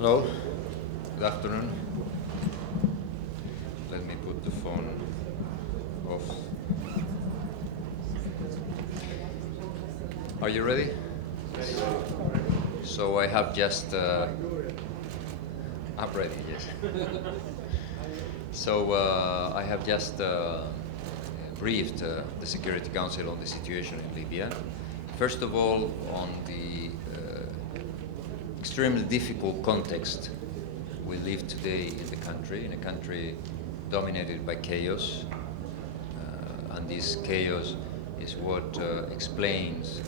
Hello, good afternoon. Let me put the phone off. Are you ready? So I have just, I'm ready, yes. So I have just briefed the Security Council on the situation in Libya. First of all, on the extremely difficult context we live today in a country dominated by chaos, and this chaos is what explains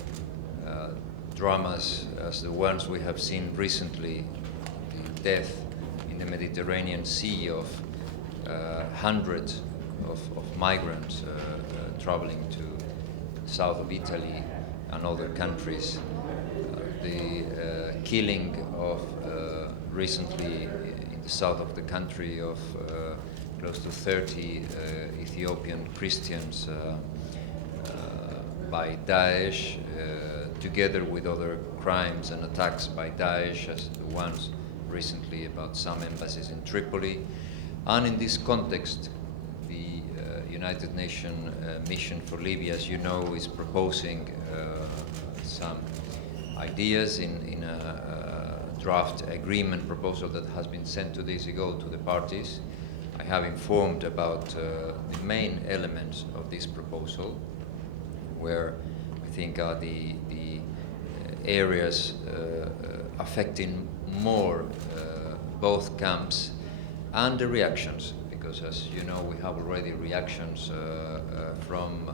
dramas as the ones we have seen recently, the death in the Mediterranean Sea of hundreds of migrants traveling to south of Italy and other countries, the killing of recently in the south of the country of close to 30 Ethiopian Christians by Daesh, together with other crimes and attacks by Daesh, as the ones recently about some embassies in Tripoli. And in this context, the United Nations mission for Libya, as you know, is proposing some ideas in a draft agreement proposal that has been sent 2 days ago to the parties. I have informed about the main elements of this proposal, where I think are the areas affecting more both camps and the reactions, because as you know we have already reactions from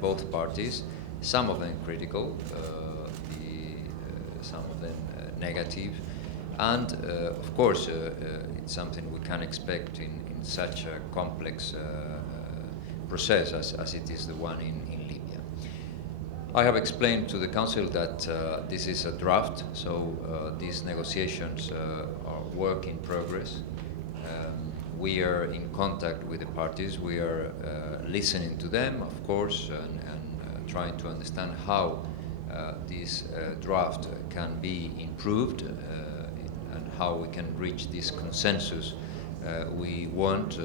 both parties, some of them critical, some of them negative, and of course it's something we can expect in such a complex process as it is the one in Libya. I have explained to the Council that this is a draft, so these negotiations are work in progress. We are in contact with the parties. We are listening to them, of course, and trying to understand how this draft can be improved and how we can reach this consensus we want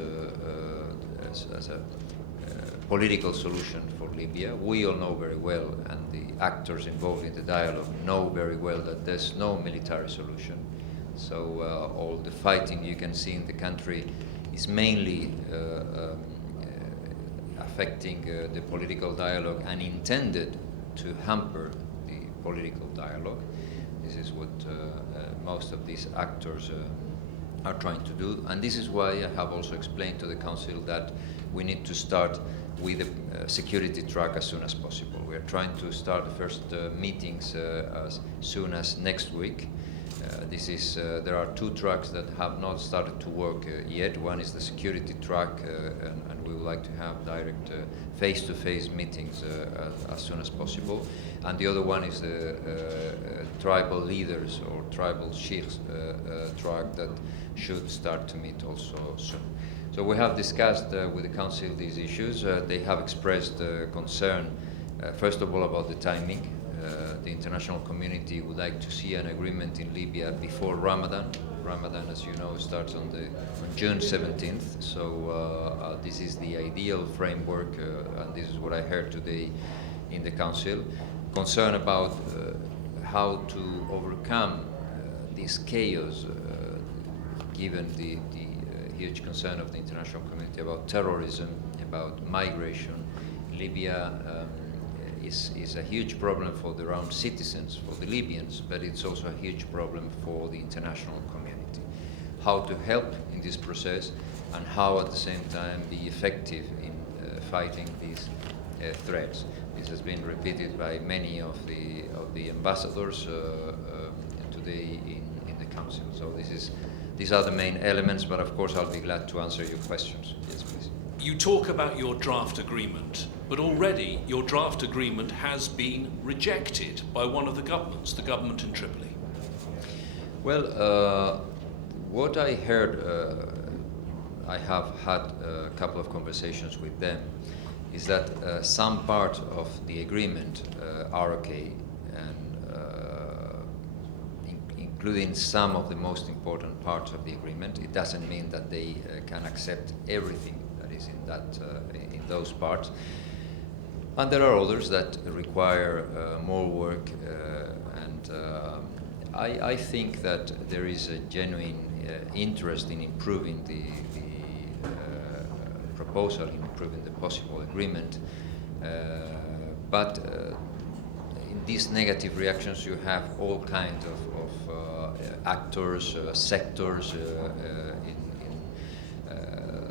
as a political solution for Libya. We all know very well, and the actors involved in the dialogue know very well, that there's no military solution. So all the fighting you can see in the country is mainly affecting the political dialogue and intended to hamper the political dialogue. This is what most of these actors are trying to do, and this is why I have also explained to the Council that we need to start with the security track as soon as possible. We are trying to start the first meetings as soon as next week. There are 2 tracks that have not started to work yet. One is the security track, and we would like to have direct face-to-face meetings as soon as possible. And the other one is the tribal leaders or tribal sheikhs track that should start to meet also soon. So we have discussed with the Council these issues. They have expressed concern, first of all, about the timing. The international community would like to see an agreement in Libya before Ramadan. Ramadan, as you know, starts on June 17th. So this is the ideal framework, and this is what I heard today in the Council. Concern about how to overcome this chaos, given the huge concern of the international community about terrorism, about migration. Libya is a huge problem for their own citizens, for the Libyans, but it's also a huge problem for the international community. How to help in this process, and how at the same time be effective in fighting these threats. This has been repeated by many of the ambassadors today in the Council. So these are the main elements, but of course I'll be glad to answer your questions. Yes, please. You talk about your draft agreement, but already your draft agreement has been rejected by one of the governments, the government in Tripoli. Well, what I heard, I have had a couple of conversations with them, is that some part of the agreement are okay, and including some of the most important parts of the agreement. It doesn't mean that they can accept everything that is in that in those parts. And there are others that require more work, and I think that there is a genuine interest in improving the proposal, in improving the possible agreement, but in these negative reactions you have all kinds of actors, sectors,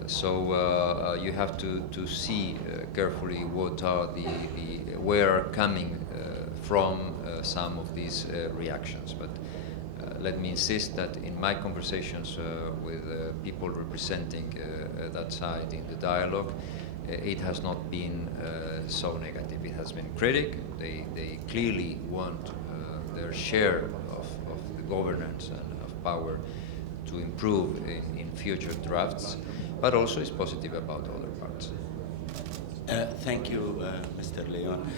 so you have to see carefully what are where are coming from some of these reactions. But let me insist that in my conversations with people representing that side in the dialogue, it has not been so negative. It has been critic. They clearly want their share of the governance and of power to improve in future drafts, but also is positive about other parts. Thank you, Mr. Leon.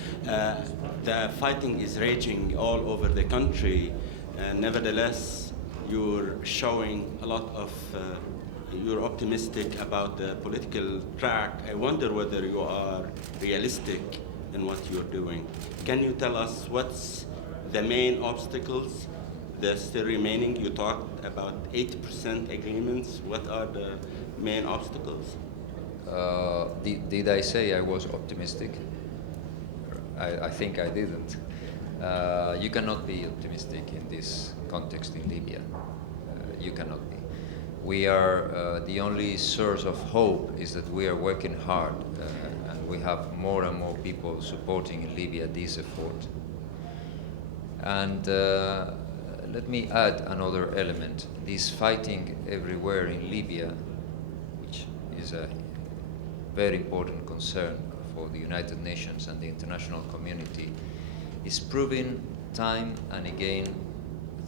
The fighting is raging all over the country. Nevertheless, you're showing a lot of, you're optimistic about the political track. I wonder whether you are realistic in what you're doing. Can you tell us what's the main obstacles that still remaining? You talked about 80% agreements. What are the main obstacles? Did I say I was optimistic? I think I didn't. You cannot be optimistic in this context in Libya. You cannot be. We are, the only source of hope is that we are working hard, and we have more and more people supporting in Libya this effort. And let me add another element. This fighting everywhere in Libya, which is a very important concern for the United Nations and the international community, is proving time and again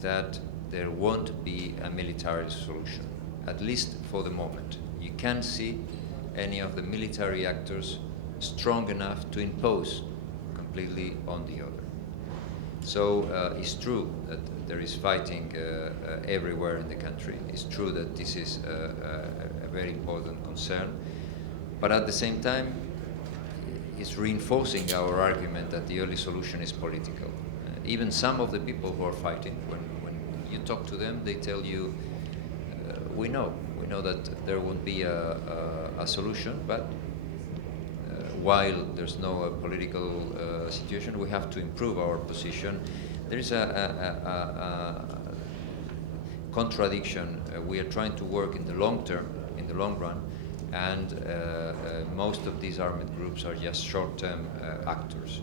that there won't be a military solution, at least for the moment. You can't see any of the military actors strong enough to impose completely on the other. So it's true that there is fighting everywhere in the country. It's true that this is a very important concern, but at the same time, it's reinforcing our argument that the only solution is political. Even some of the people who are fighting, when you talk to them, they tell you, we know that there won't be a solution, but while there's no political situation, we have to improve our position. There is a contradiction. We are trying to work in the long term, in the long run, and most of these armed groups are just short-term actors.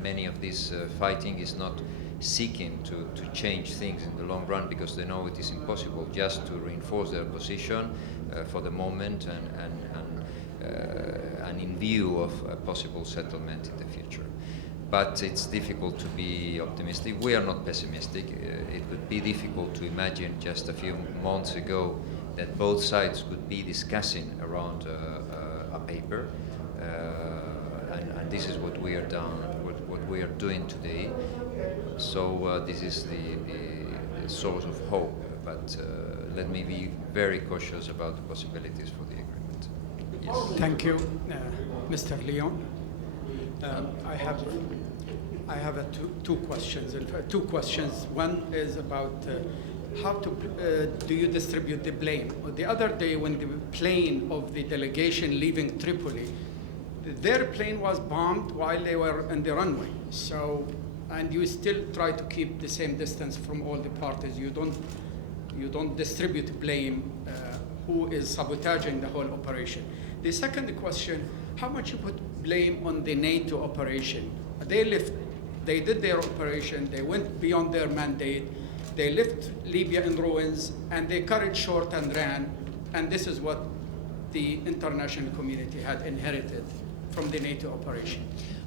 Many of this fighting is not seeking to change things in the long run, because they know it is impossible, just to reinforce their position for the moment and in view of a possible settlement in the future. But it's difficult to be optimistic. We are not pessimistic. It would be difficult to imagine just a few months ago that both sides could be discussing around a paper, and this is what we are doing today. So this is the source of hope, but let me be very cautious about the possibilities for the agreement. Yes. Thank you, Mr. Leon. I have two questions. Two questions. One is about how do you distribute the blame? The other day, when the plane of the delegation leaving Tripoli, their plane was bombed while they were on the runway. So, and you still try to keep the same distance from all the parties. You don't distribute blame. Who is sabotaging the whole operation? The second question: how much you put blame on the NATO operation? They did their operation. They went beyond their mandate. They left Libya in ruins, and they cut it short and ran. And this is what the international community had inherited from the NATO operation.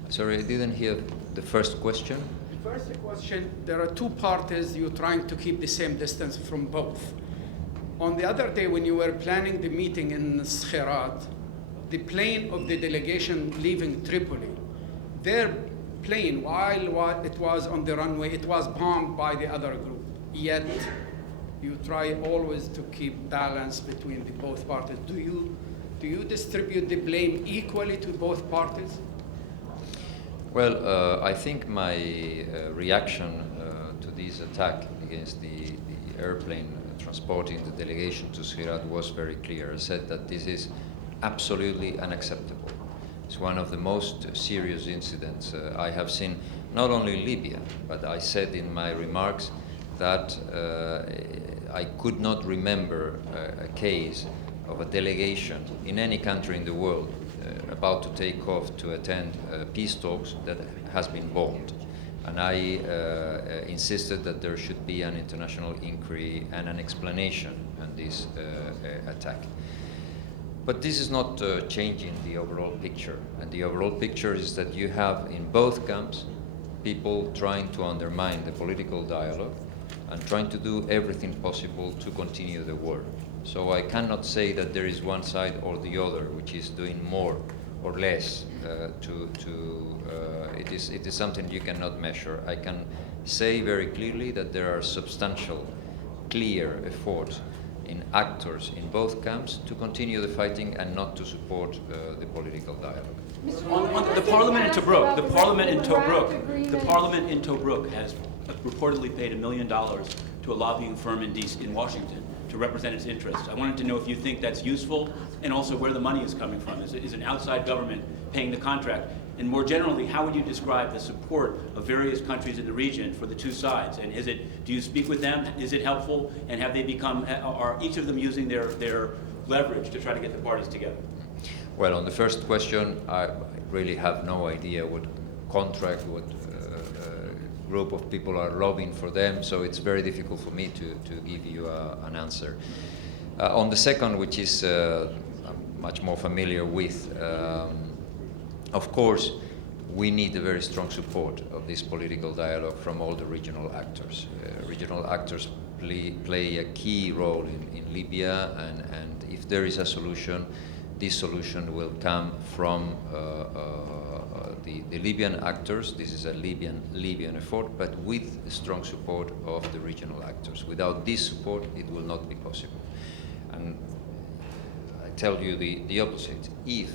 Sorry, I didn't hear the first question. The first question: there are two parties. You're trying to keep the same distance from both. On the other day, when you were planning the meeting in Skhirat, the plane of the delegation leaving Tripoli, their plane, while it was on the runway, it was bombed by the other group. Yet, you try always to keep balance between the both parties. Do you distribute the blame equally to both parties? Well, I think my reaction to this attack against the airplane transporting the delegation to Skhirat was very clear. I said that this is absolutely unacceptable. It's one of the most serious incidents I have seen, not only in Libya, but I said in my remarks that I could not remember a case of a delegation in any country in the world about to take off to attend peace talks that has been bombed. And I insisted that there should be an international inquiry and an explanation on this attack. But this is not changing the overall picture. And the overall picture is that you have in both camps people trying to undermine the political dialogue and trying to do everything possible to continue the war. So I cannot say that there is one side or the other which is doing more or less it is something you cannot measure. I can say very clearly that there are substantial, clear efforts in actors in both camps to continue the fighting and not to support the political dialogue. On the parliament in Tobruk, the parliament in Tobruk has reportedly paid $1 million to a lobbying firm in Washington to represent its interests. I wanted to know if you think that's useful, and also where the money is coming from. Is an outside government paying the contract? And more generally, how would you describe the support of various countries in the region for the two sides? And do you speak with them? Is it helpful? And are each of them using their leverage to try to get the parties together? Well, on the first question, I really have no idea what contract, what group of people are lobbying for them, so it's very difficult for me to give you an answer. On the second, which is I'm much more familiar with, of course, we need a very strong support of this political dialogue from all the regional actors. Regional actors play a key role in Libya, and if there is a solution, this solution will come from the Libyan actors. This is a Libyan effort, but with strong support of the regional actors. Without this support, it will not be possible. And I tell you the opposite. If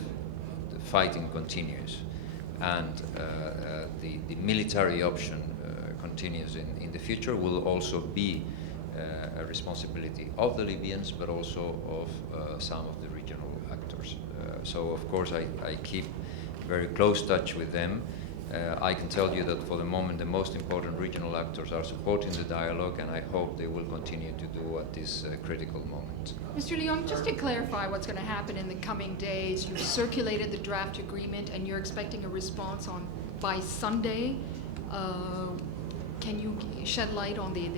the fighting continues and the military option continues in the future, will also be a responsibility of the Libyans, but also of some of the regional actors. So of course I keep very close touch with them. I can tell you that for the moment the most important regional actors are supporting the dialogue, and I hope they will continue to do at this critical moment. Mr. Leon, just to clarify what's going to happen in the coming days, you've circulated the draft agreement and you're expecting a response by Sunday. Can you shed light on the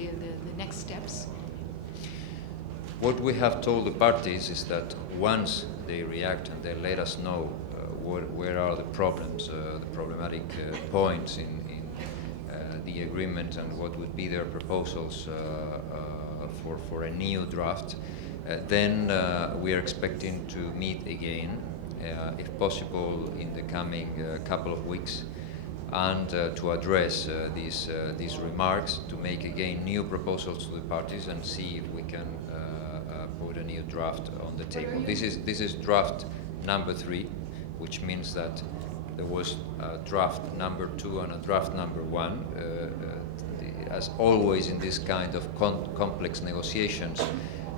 next steps? What we have told the parties is that once they react and they let us know where are the problems, the problematic points in the agreement, and what would be their proposals for a new draft, then we are expecting to meet again, if possible, in the coming couple of weeks, and to address these remarks, to make again new proposals to the parties and see if we can put a new draft on the table. This is draft number 3, which means that there was a draft number 2 and a draft number 1. As always in this kind of complex negotiations,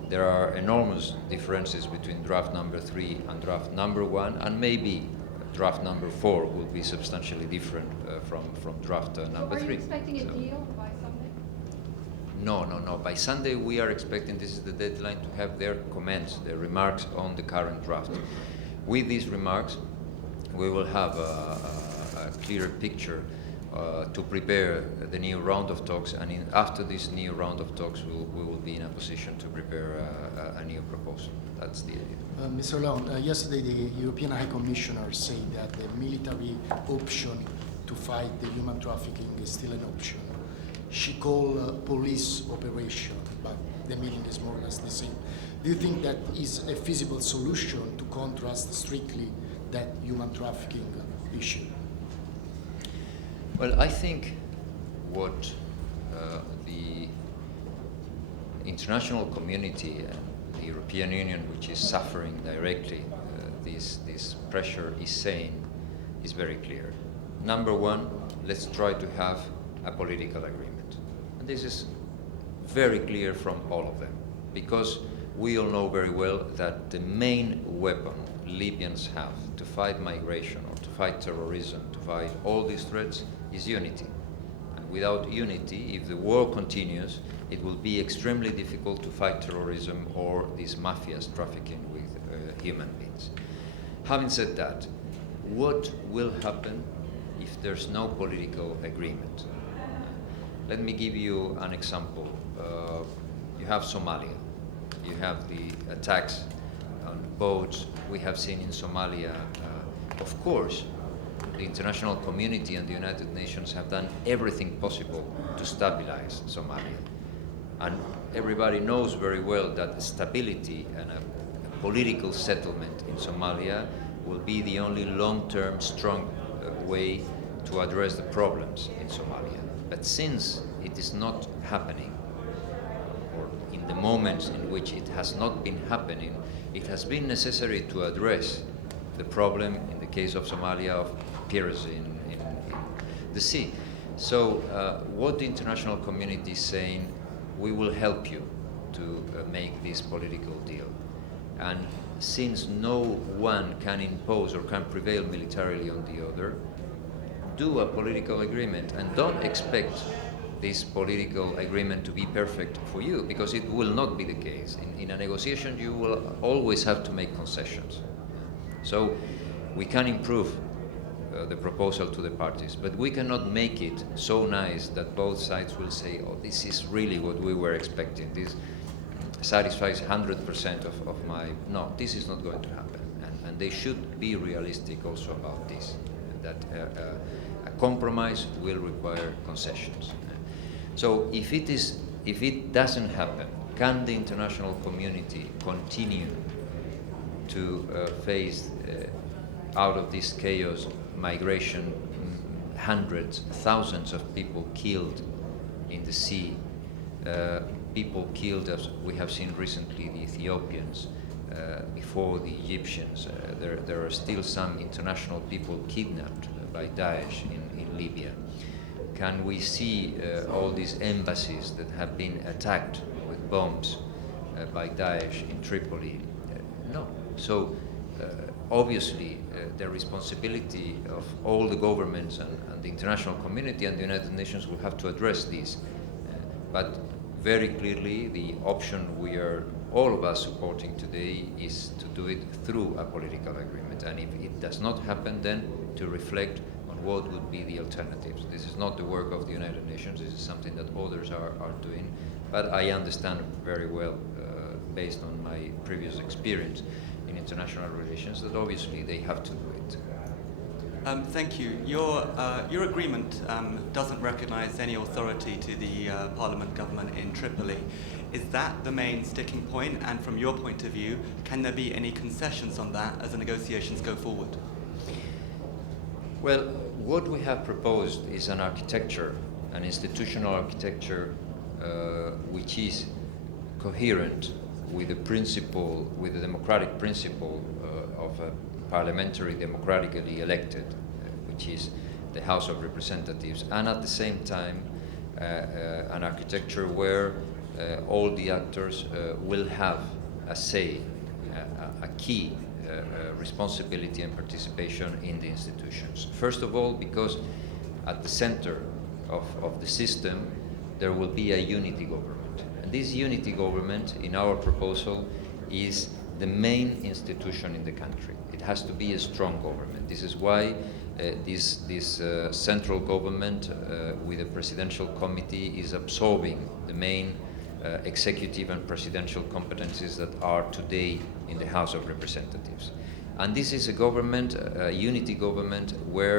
there are enormous differences between draft number 3 and draft number 1, and maybe draft number 4 will be substantially different from draft number 3. Are you expecting a deal by Sunday? No. By Sunday we are expecting, this is the deadline, to have their comments, their remarks on the current draft. With these remarks, we will have a clearer picture to prepare the new round of talks, and after this new round of talks, we will be in a position to prepare a new proposal. That's the idea. Mr. Leon, yesterday the European High Commissioner said that the military option to fight the human trafficking is still an option. She called police operation, but the meaning is more or less the same. Do you think that is a feasible solution to contrast strictly that human trafficking issue? Well, I think what the international community and the European Union, which is suffering directly this pressure, is saying is very clear. Number one, let's try to have a political agreement. And this is very clear from all of them, because we all know very well that the main weapon Libyans have to fight migration or to fight terrorism, to fight all these threats, is unity. And without unity, if the war continues, it will be extremely difficult to fight terrorism or these mafias trafficking with human beings. Having said that, what will happen if there's no political agreement? Let me give you an example. You have Somalia. You have the attacks on boats we have seen in Somalia. Of course, the international community and the United Nations have done everything possible to stabilize Somalia. And everybody knows very well that stability and a political settlement in Somalia will be the only long-term, strong way to address the problems in Somalia. But since it is not happening, or in the moments in which it has not been happening, it has been necessary to address the problem, in the case of Somalia, of piracy in the sea. So what the international community is saying, we will help you to make this political deal. And since no one can impose or can prevail militarily on the other, do a political agreement and don't expect this political agreement to be perfect for you, because it will not be the case. In a negotiation, you will always have to make concessions. So we can improve the proposal to the parties, but we cannot make it so nice that both sides will say, oh, this is really what we were expecting. This satisfies 100% of my... No, this is not going to happen. And they should be realistic also about this, that a compromise will require concessions. So if it doesn't happen, can the international community continue to face out of this chaos, migration, hundreds, thousands of people killed in the sea, people killed, as we have seen recently, the Ethiopians, before the Egyptians. There are still some international people kidnapped by Daesh in Libya. Can we see all these embassies that have been attacked with bombs by Daesh in Tripoli? No. So obviously the responsibility of all the governments and the international community and the United Nations will have to address these. But very clearly the option we are all of us supporting today is to do it through a political agreement. And if it does not happen, then to reflect on what would be the alternatives. This is not the work of the United Nations. This is something that others are doing. But I understand very well, based on my previous experience in international relations, that obviously they have to do it. Thank you. Your agreement doesn't recognise any authority to the parliament government in Tripoli. Is that the main sticking point? And from your point of view, can there be any concessions on that as the negotiations go forward? Well, what we have proposed is an architecture, an institutional architecture, which is coherent with the principle, with the democratic principle of a parliamentary democratically elected, which is the House of Representatives, and at the same time an architecture where all the actors will have a say, a key responsibility and participation in the institutions. First of all, because at the center of the system there will be a unity government. And this unity government, in our proposal, is the main institution in the country. It has to be a strong government. This is why this central government with a presidential committee is absorbing the main executive and presidential competencies that are today in the House of Representatives. And this is a government, a unity government, where